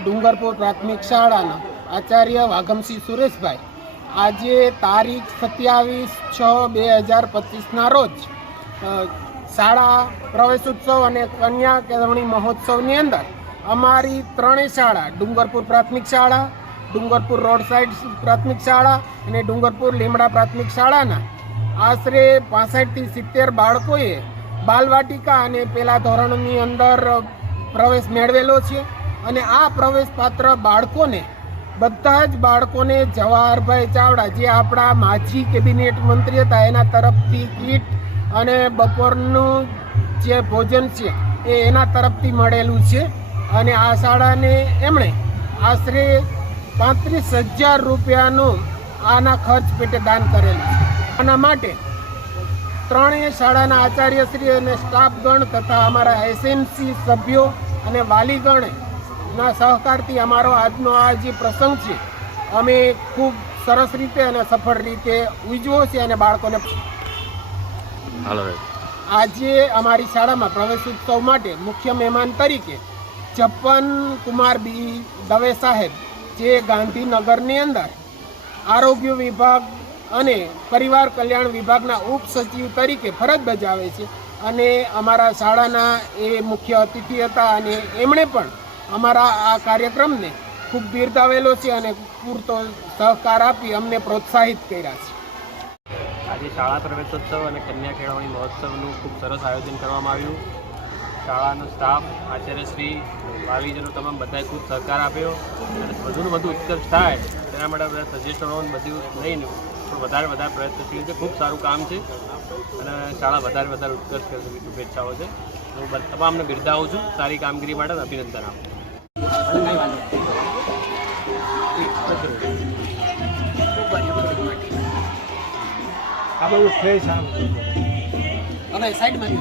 ડુંગરપુર પ્રાથમિક શાળાના આચાર્ય વાઘમસિંહ સુરેશભાઈ. આજે તારીખ સત્યાવીસ છ બે હજાર પચીસના રોજ શાળા પ્રવેશોત્સવ અને કન્યા કેળવણી મહોત્સવની અંદર અમારી ત્રણેય શાળા, ડુંગરપુર પ્રાથમિક શાળા, ડુંગરપુર રોડ સાઈડ પ્રાથમિક શાળા અને ડુંગરપુર લીમડા પ્રાથમિક શાળાના આશરે પાસઠથી સિત્તેર બાળકોએ બાલવાટિકા અને પેલા ધોરણની અંદર પ્રવેશ મેળવેલો છે. અને આ પ્રવેશ પાત્ર બાળકોને, બધા જ બાળકોને જવાહરભાઈ ચાવડા, જે આપણા માજી કેબિનેટ મંત્રી હતા, એના તરફથી કીટ અને બપોરનું જે ભોજન છે, એ એના તરફથી મળેલું છે. અને આ શાળાને એમણે આશરે પાંત્રીસ હજાર રૂપિયાનું આના ખર્ચ પેટે દાન કરેલું છે. આના માટે ત્રણેય શાળાના આચાર્યશ્રી અને સ્ટાફગણ તથા અમારા એસએમસી સભ્યો અને વાલીગણે ના સહકારથી અમારો આજનો આ જે પ્રસંગ છે અમે ખૂબ સરસ રીતે અને સફળ રીતે ઉજવો છે અને બાળકોને આજે અમારી શાળામાં પ્રવેશ ઉત્સવ માટે મુખ્ય મહેમાન તરીકે ચપ્પન કુમાર બી દવે સાહેબ જે ગાંધીનગરની અંદર આરોગ્ય વિભાગ અને પરિવાર કલ્યાણ વિભાગના ઉપસચિવ તરીકે ફરજ બજાવે છે. અને અમારા શાળાના એ મુખ્ય અતિથિ હતા અને એમણે પણ અમારા આ કાર્યક્રમને ખૂબ બિરદાવેલો છે અને પૂરતો સહકાર આપી અમને પ્રોત્સાહિત કર્યા છે. આજે શાળા પ્રવેશોત્સવ અને કન્યા કેળવણી મહોત્સવનું ખૂબ સરસ આયોજન કરવામાં આવ્યું. શાળાનો સ્ટાફ આચાર્યશ્રી વાલીજનો તમામ બધાએ ખૂબ સહકાર આપ્યો. અને વધુને વધુ ઉત્કર્ષ થાય તેના માટે બધા સજેશનો બધું લઈને વધારે વધારે પ્રયત્નશીલ છે. ખૂબ સારું કામ છે. અને શાળા વધારે વધારે ઉત્કર્ષ કરે શુભેચ્છાઓ છે. હું તમામને બિરદાવું છું. સારી કામગીરી માટે અભિનંદન આપું આ બધું ફ્રેશ આમ હવે સાઈડમાં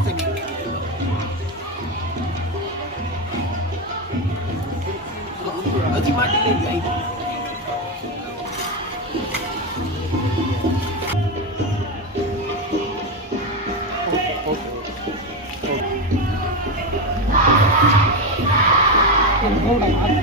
હજી માટી લઈ જાય 健康である。